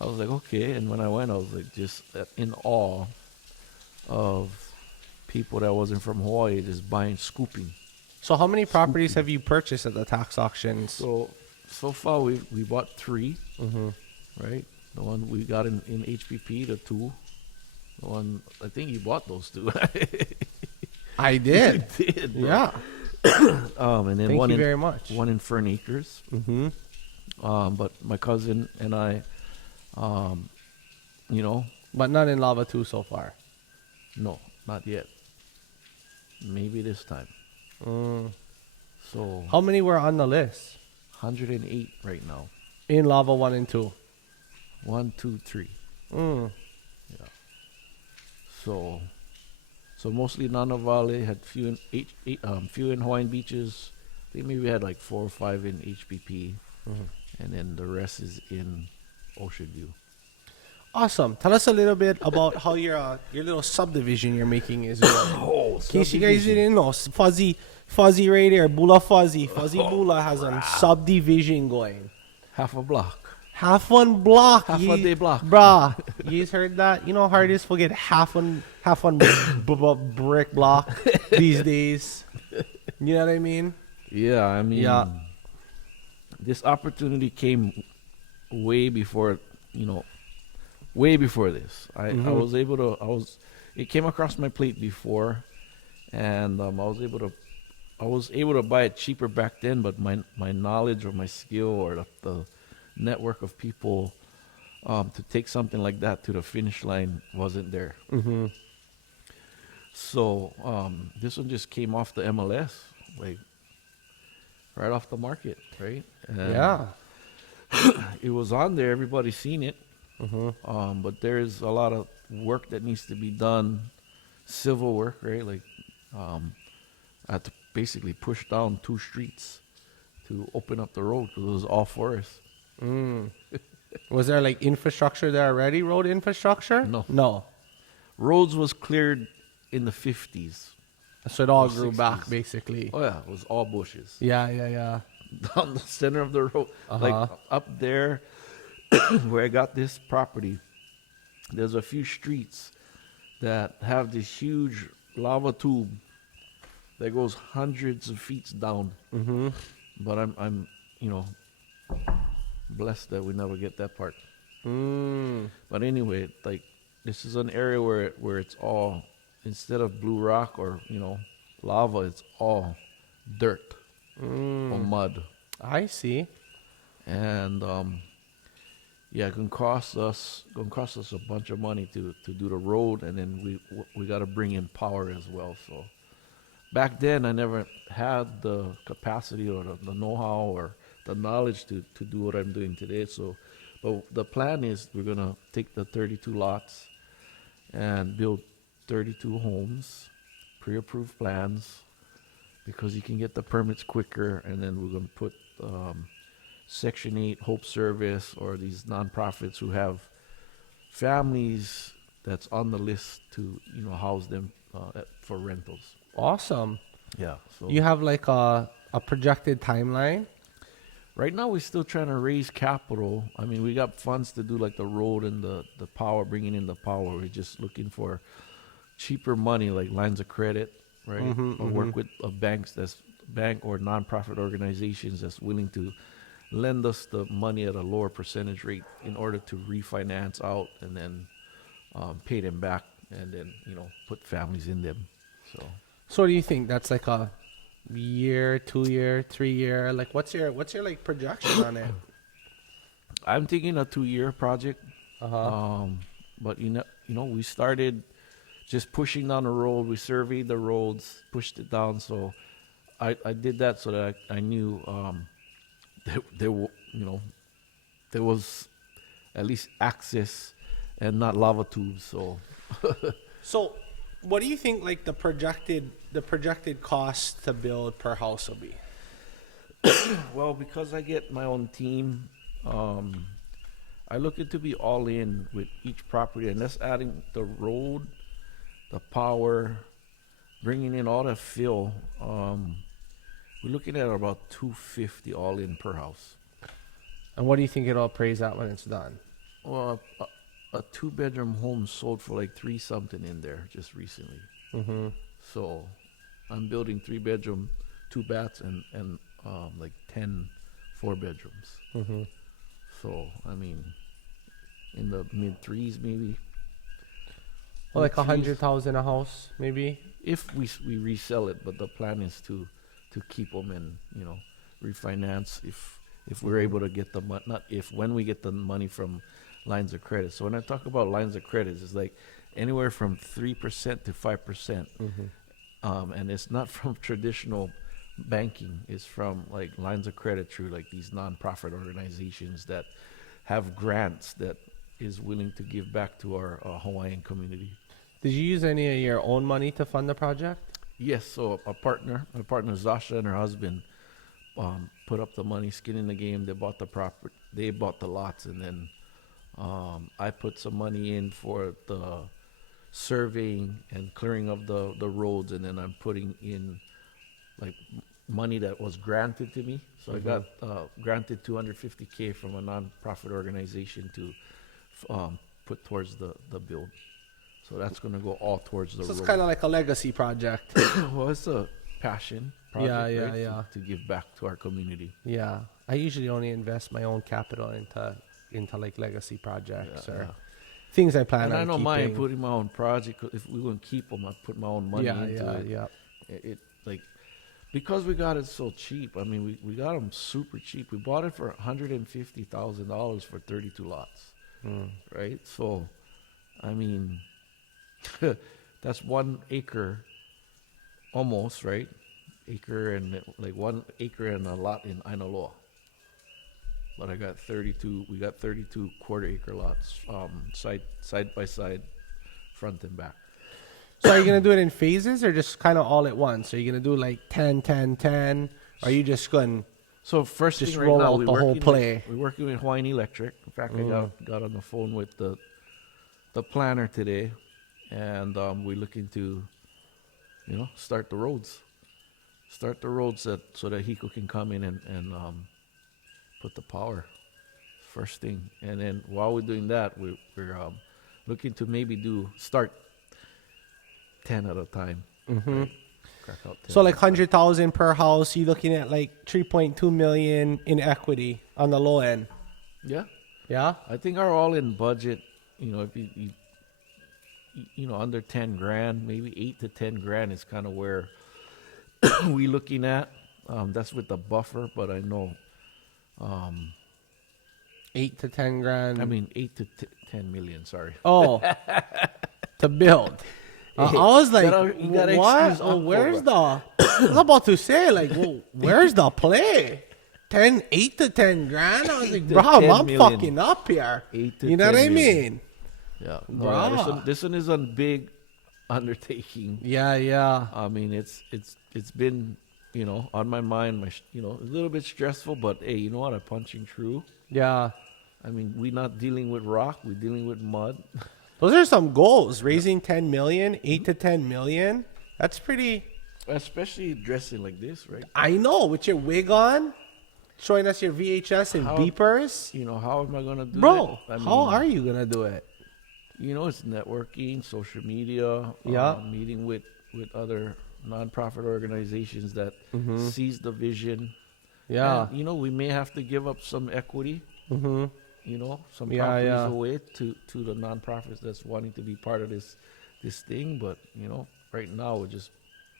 I was like, okay. And when I went, I was like just in awe of people that wasn't from Hawaii just buying, scooping. So how many properties have you purchased at the tax auctions? So far we bought 3, right? The one we got in HPP, the 2. The one, I think you bought those 2. I did. You did, bro. Yeah. And then Thank one you in very much. one in Fern Acres. Mm-hmm. But my cousin and I, But none in Lava 2 so far. no, not yet. Maybe this time. So How many were on the list 108 right now. in Lava 1 and 2? 1, 2, 3. Mm. Yeah. So mostly Nana Valley had few in Hawaiian Beaches, think maybe we had like 4 or 5 in HPP, and then the rest is in Ocean View. Awesome. Tell us a little bit about how your little subdivision you're making is going. Oh, In case you guys didn't know, Fuzzy right there, Bula Fuzzy Bula has a subdivision going. half a block. Half one block. Half a day block. Bruh, you heard that? You know how hard it is to get half one brick block these days. You know what I mean? Yeah, I mean, Yeah. this opportunity came way before, way before this. I was able to, it came across my plate before, and I was able to buy it cheaper back then, but my knowledge or my skill or the network of people to take something like that to the finish line wasn't there. Mm-hmm. So this one just came off the MLS, like right off the market, right? And Yeah. it was on there. Everybody's seen it. Mm-hmm. But there's a lot of work that needs to be done, civil work, right? Like I had to basically push down 2 streets to open up the road because it was all forest. Mm. Was there like infrastructure there already? Road infrastructure? No. No. Roads was cleared in the 50s. So it all Or grew back 60s. basically. Oh yeah, it was all bushes. Yeah. Down the center of the road, like Uh-huh. up there where I got this property, there's a few streets that have this huge lava tube that goes hundreds of feet down. Mm-hmm. But I'm blessed that we never get that part. Mm. But anyway, like this is an area where it's all, instead of blue rock or lava, it's all dirt or mud. I see. And yeah, it can cost us a bunch of money to do the road, and then we got to bring in power as well. So back then I never had the capacity or the know-how or the knowledge to do what I'm doing today. So but the plan is we're gonna take the 32 lots and build 32 homes, pre-approved plans, because you can get the permits quicker, and then we're gonna put Section 8 Hope Service or these nonprofits who have families that's on the list to house them for rentals. Awesome. Yeah. So You have like a projected timeline? right now we're still trying to raise capital. I mean, we got funds to do like the road and the power, bringing in the power. We're just looking for cheaper money, like lines of credit, right? Or work with bank or nonprofit organizations that's willing to lend us the money at a lower percentage rate in order to refinance out and then pay them back, and then put families in them. So what do you think? That's like a year, 2 year, 3 year? Like what's your like projection on it? I'm thinking a 2-year project. Uh-huh. But we started just pushing down the road. We surveyed the roads, pushed it down. So I did that so that I knew there was at least access and not lava tubes. So what do you think like the projected cost to build per house will be? Well, because I get my own team, I look it to be all in with each property, and that's adding the road, the power, bringing in all the fill. We're looking at about $250 all in per house. And what do you think it'll appraise at when it's done? Well, a 2-bedroom home sold for like 3 something in there just recently. Mm-hmm. So I'm building 3-bedroom, 2 baths, and like 10 4-bedrooms. Mm-hmm. So I mean, in the mid 3s maybe. Well, like Mid-threes. 100,000 a house, maybe. If we resell it, but the plan is to keep them and refinance if we're able to get the money. Not if, when we get the money from lines of credit. So when I talk about lines of credit, it's like anywhere from 3% to 5%, and it's not from traditional banking. It's from like lines of credit through like these nonprofit organizations that have grants that is willing to give back to our Hawaiian community. Did you use any of your own money to fund the project? Yes, so my partner Zasha and her husband put up the money, skin in the game. They bought the property, they bought the lots, and then I put some money in for the surveying and clearing of the roads, and then I'm putting in like money that was granted to me. So I got granted 250K from a nonprofit organization to put towards the build. So that's going to go all towards the So it's road. kind of like a legacy project. Well, it's a passion project, Yeah, yeah, right? yeah. To give back to our community. Yeah, I usually only invest my own capital into like legacy projects Yeah, or yeah. things I plan And on I don't keeping. mind putting my own project. If we're going to keep them, I put my own money yeah, into yeah, it. yeah. It like because we got it so cheap. I mean, we got them super cheap. We bought it for $150,000 for 32 lots, right? So, I mean, that's 1 acre almost, right? Acre and like 1 acre and a lot in Ainaloa. But I got 32. We got 32 quarter-acre lots, side by side, front and back. So are you gonna do it in phases or just kind of all at once? Are you gonna do like 10, 10, 10? Or are you just going? So first Just thing right roll now, out we're the whole working play. we're working with Hawaiian Electric. In fact, I got on the phone with the planner today, and we're looking to, start the roads. Start the roads so that Hiko can come in and put the power first thing. And then while we're doing that, we're looking to maybe start 10 at a time. Right? Crack out 10 So at like a time. 100,000 per house. You're looking at like 3.2 million in equity on the low end. Yeah. Yeah. I think our all-in budget, if under 10 grand, maybe 8 to 10 grand is kind of where we looking at. That's with the buffer, but I know, 8 to 10 grand. I mean 8 to 10 million. Sorry. Oh, to build. I was like, You gotta what? excuse Oh, Uncle, where's bro. the? I was about to say, like, well, where's the play? 8 to 10 grand. I was like, to bro, 10 I'm million. fucking up here. 8 to You know 10 what I million. mean? Yeah. No, Bruh. this one is a big undertaking. Yeah, yeah. I mean, it's been, on my mind, a little bit stressful, but hey, you know what? I'm punching through. Yeah. I mean, we're not dealing with rock, we're dealing with mud. Those are some goals. Raising 10 million, 8 to 10 million. That's pretty. Especially dressing like this, right? I know, with your wig on, showing us your VHS and How- beepers. How am I gonna do Bro, that? how are you going to do it? It's networking, social media, Yeah. meeting with other nonprofit organizations that sees the vision. Yeah. And, we may have to give up some equity, some Yeah, properties yeah. away to the nonprofits that's wanting to be part of this thing. But, right now we're just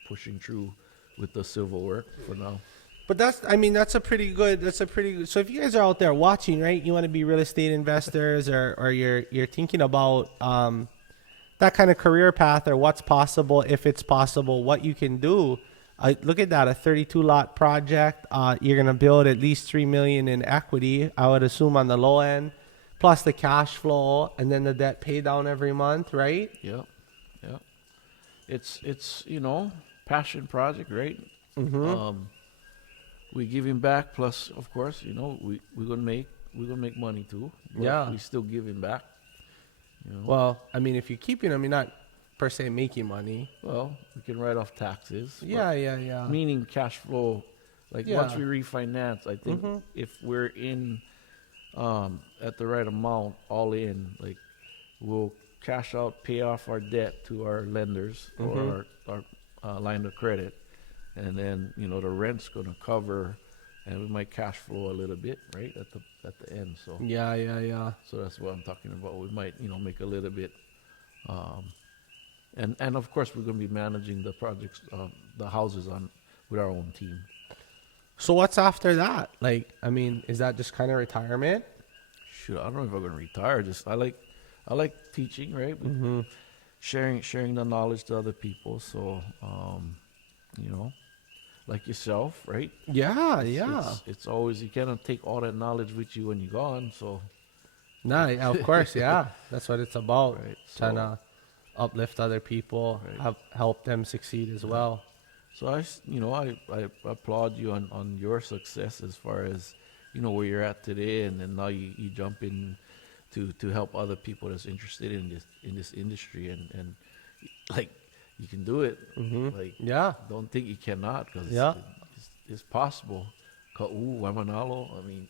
pushing through with the civil work for now. But that's a pretty good, so if you guys are out there watching, right, you want to be real estate investors or you're thinking about that kind of career path or what's possible, if it's possible, what you can do. Look at that, a 32 lot project. You're going to build at least 3 million in equity, I would assume, on the low end, plus the cash flow and then the debt pay down every month, right? Yeah. It's passion project, right? We giving back, plus of course, we're gonna make money too. But Yeah. we still giving back. Well, if you're keeping them, you're not per se making money. Well, we can write off taxes. but Yeah. Meaning cash flow, like Yeah. once we refinance, I think if we're in at the right amount, all in, like we'll cash out, pay off our debt to our lenders or our line of credit, and then the rent's gonna cover, and we might cash flow a little bit, right, at the end. So Yeah. so that's what I'm talking about. We might make a little bit, and of course we're gonna be managing the projects, the houses with our own team. So what's after that? Like, is that just kind of retirement? Shoot, I don't know if I'm gonna retire. Just I like teaching, right? Sharing the knowledge to other people. So like yourself, right? Yeah. It's always, you cannot take all that knowledge with you when you're gone. So Nah, yeah, of course, yeah. That's what it's about. Right, Trying so- to uplift other people, Right. help them succeed as well. So I applaud you on your success as far as where you're at today, and then now you jump in to help other people that's interested in this industry, and like you can do it. Like Yeah. don't think you cannot, because Yeah. it's possible. Wamanalo. I mean,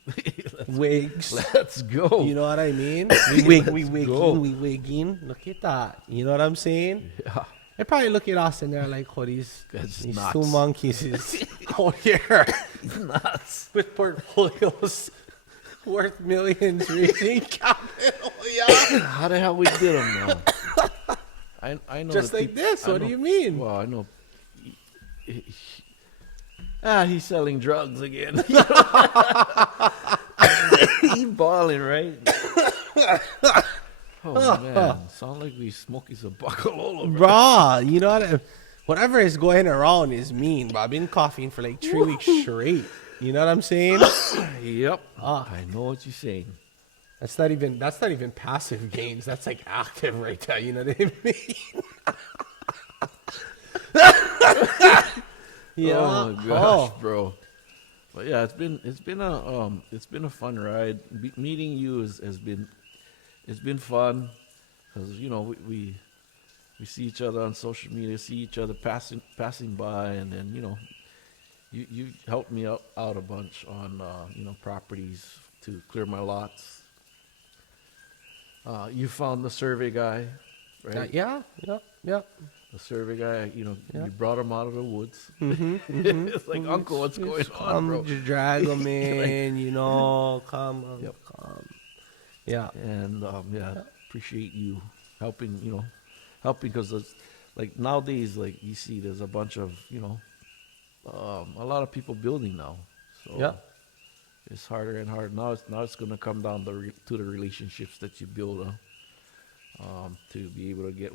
Wigs. let's go. You know what I mean? Let's We go. wigging. Look at that. You know what I'm saying? Yeah, They probably look at us and they're like, oh, these nuts. two monkeys is out here nuts. with portfolios worth millions raising capital. Yeah. How the hell we did them now? I know Just the like peop- this. I What do know- you mean? Well, I know. He's selling drugs again. He balling, right? Oh man, sound like we smoking some Bacololo, bro. Bruh, you know what? Whatever is going around is mean, but I've been coughing for like 3 weeks straight. You know what I'm saying? Yep, Ah. I know what you're saying. That's not even passive gains. That's like active right there. You know what I mean? Yeah. Oh my gosh, bro. But yeah, it's been a fun ride. Meeting you has been fun, because we see each other on social media, see each other passing by, and then you helped me out a bunch on properties to clear my lots. You found the survey guy, right? Yeah. The survey guy, Yeah. you brought him out of the woods. Mm-hmm. It's like, Uncle, what's going on, bro? Come drag them in, come, Yep. come. Yeah. And appreciate you helping, because like nowadays, like you see, there's a bunch of a lot of people building now. So Yeah. it's harder and harder now. It's gonna come down to the relationships that you build to be able to get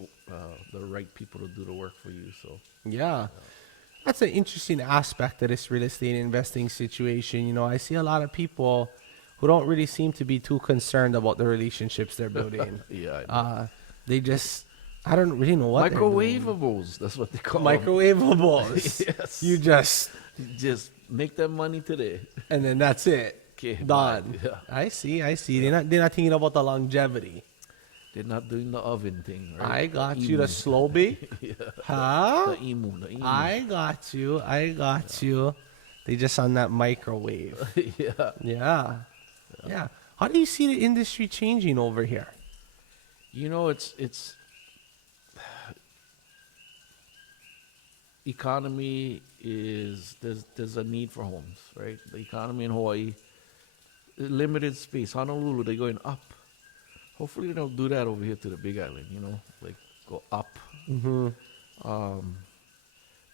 the right people to do the work for you. So Yeah. That's an interesting aspect of this real estate investing situation. I see a lot of people who don't really seem to be too concerned about the relationships they're building. yeah, I know. They just, I don't really know what they're doing. Microwavables. That's what they call them. Microwavables. Yes. You Just make that money today. and then that's it. Okay, Done. yeah. I see. They're not thinking about the longevity. They're not doing the oven thing, right? I got you emu. the slow bake. Yeah. Huh? The emu. I got you. They just on that microwave. Yeah. Yeah. How do you see the industry changing over here? It's economy is there's a need for homes, right? The economy in Hawaii, limited space. Honolulu, they're going up. Hopefully they don't do that over here to the Big Island, like go up. Mm-hmm.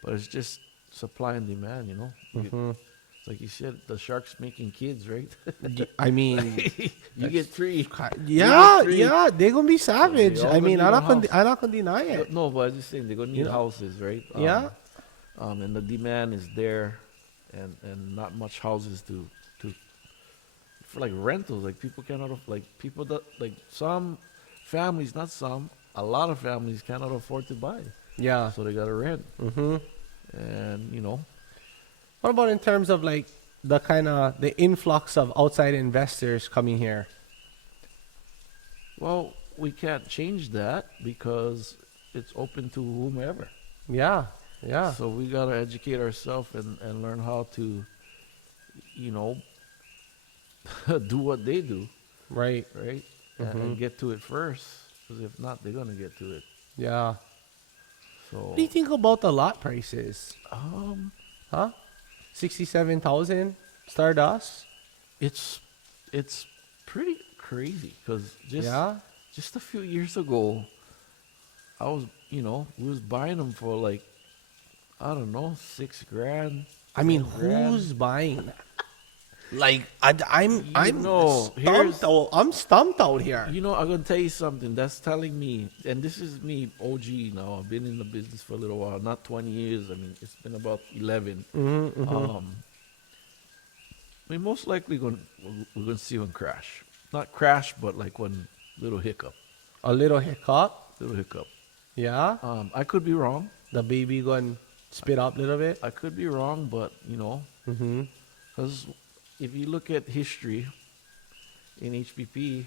But it's just supply and demand, It's like you said, the shark's making kids, right? I mean, You get three. yeah, three. they're gonna be savage. They all I mean, gonna I'm need a not gonna deny it. No, but I'm just saying they're gonna need houses, right? Yeah. And the demand is there, and not much houses to for like rentals. Like people cannot people that like some families, not some, a lot of families cannot afford to buy, Yeah. so they gotta rent. Mm-hmm. And What about in terms of like the influx of outside investors coming here? well, we can't change that because it's open to whomever. Yeah. So we gotta educate ourselves and learn how to, do what they do, Right. right? Mhm. And get to it first, because if not, they're gonna get to it. Yeah. So, What do you think about the lot prices? um, 67,000 Stardust. it's pretty crazy because Yeah. just a few years ago, I was, we was buying them for like, I don't know, $6,000. I mean, 10,000. who's buying? Like I'm here's- stumped out. I'm stumped out here. I'm gonna tell you something. That's telling me, and this is me, OG now. I've been in the business for a little while, not 20 years. I mean, it's been about 11. We most likely we're gonna see one crash. Not crash, but like one little hiccup. A little hiccup. Little hiccup. Yeah. I could be wrong. The baby going. Spit up a little bit. I could be wrong, but Mm-hmm. because if you look at history in HPP,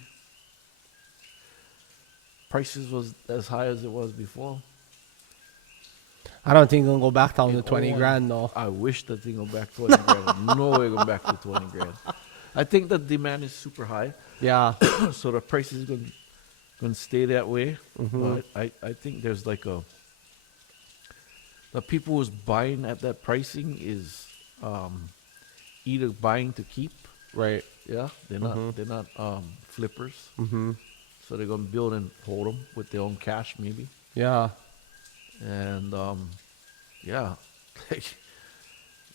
prices was as high as it was before. I don't think it'll go back down to In 20 '01, grand though. I wish the thing go back 20 grand. No way go back to 20 grand. I think the demand is super high, Yeah. so the price is gonna stay that way. Mm-hmm. But I think there's like the people who's buying at that pricing is either buying to keep. Right. Yeah, they're not flippers. Mm-hmm. So they're gonna build and hold them with their own cash maybe. Yeah. And yeah, like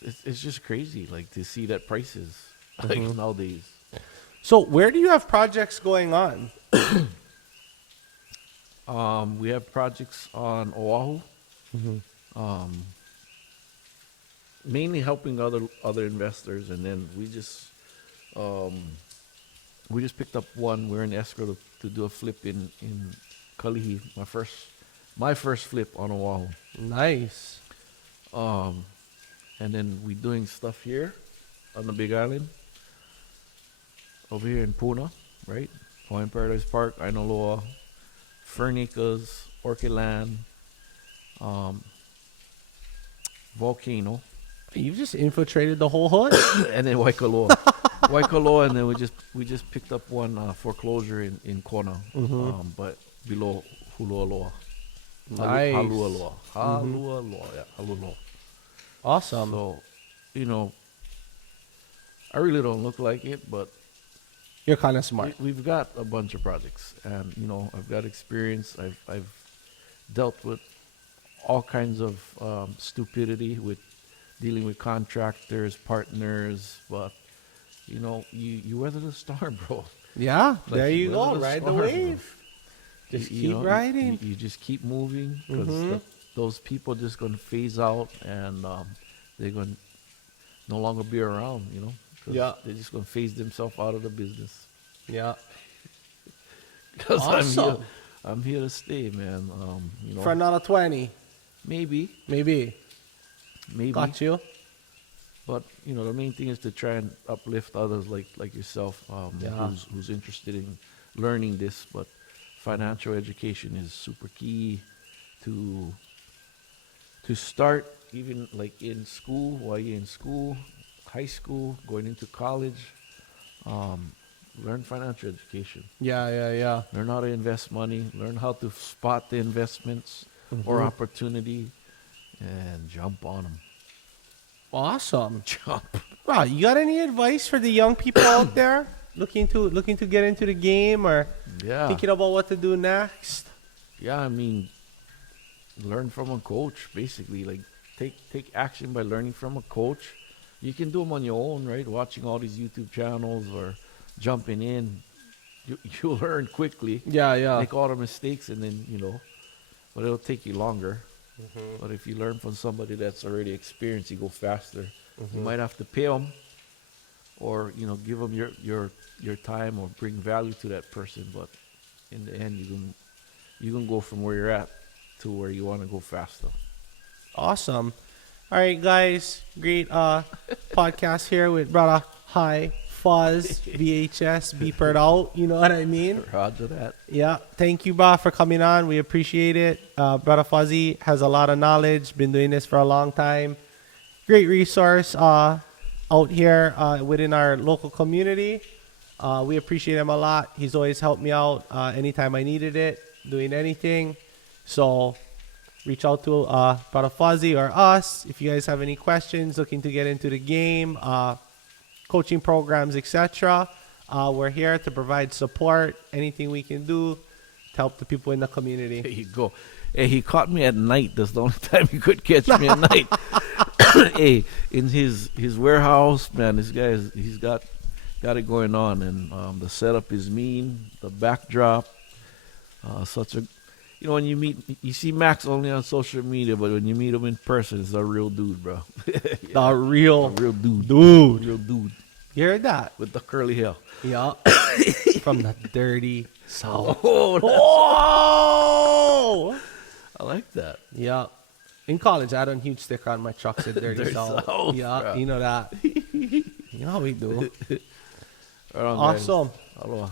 it's just crazy like to see that prices like nowadays. So where do you have projects going on? We have projects on Oahu, mainly helping other investors, and then we just picked up one. We're in escrow to do a flip in Kolaiah, my first flip on Oahu. Nice. And then we doing stuff here on the Big Island, over here in Puna, right? Hawaiian Paradise Park, Ainaloa, Fern Acres, Orchid Land, Volcano, You've just infiltrated the whole hood. and then Waikoloa. Waikoloa, and then we just picked up one foreclosure in Kona, but below Hulualoa. Nice. Halualoa. Yeah, Halualoa. Awesome. So, I really don't look like it, but You're kind of smart. we've got a bunch of projects, and I've got experience. I've dealt with all kinds of stupidity with dealing with contractors, partners, but you weather the storm, bro. Yeah. Like, There you go. weather the Ride the storm, wave. Just keep riding. You just keep moving because those people just gonna phase out, and they're gonna no longer be around. 'cause Yeah. they're just gonna phase themselves out of the business. Yeah. Because Awesome. I'm here to stay, man. For another 20. maybe, Maybe. Got you. but the main thing is to try and uplift others like yourself, Yeah. who's interested in learning this. But financial education is super key to start, even like in school, while you're in school, high school, going into college. Learn financial education. Yeah. Learn how to invest money. Learn how to spot the investments or opportunity, and jump on them. Awesome. Jump. Wow, you got any advice for the young people out there looking to get into the game or Yeah. thinking about what to do next? Yeah, I mean, learn from a coach, basically. Like, take action by learning from a coach. You can do them on your own, right? Watching all these YouTube channels or jumping in. You'll learn quickly. Yeah. Make all the mistakes, and then, but it'll take you longer. But if you learn from somebody that's already experienced, you go faster. You might have to pay them, or give them your time, or bring value to that person. But in the end, you can go from where you're at to where you want to go faster. Awesome. All right, guys. Great podcast here with Brother High Fuzz VHS beepered out. You know what I mean? Roger that. Yeah. Thank you, Bra, for coming on. We appreciate it. Brother Fuzzy has a lot of knowledge. Been doing this for a long time. Great resource out here within our local community. We appreciate him a lot. He's always helped me out anytime I needed it, doing anything. So reach out to Brother Fuzzy or us if you guys have any questions, looking to get into the game, coaching programs, etc. We're here to provide support, anything we can do to help the people in the community. There you go. Hey, he caught me at night. That's the only time he could catch me at night. Hey, in his warehouse, man, this guy he's got it going on, and the setup is mean. The backdrop, such a, when you see Max only on social media, but when you meet him in person, it's a real dude, bro. The real dude. Real dude You heard that? with the curly hair. Yeah. From the dirty south. Oh, Oh! I like that. Yeah. In college, I had a huge sticker on my truck said Dirty Dirty South. South, Yeah, bruh. you know that. You know how we do. Right on, guys. Awesome. Aloha.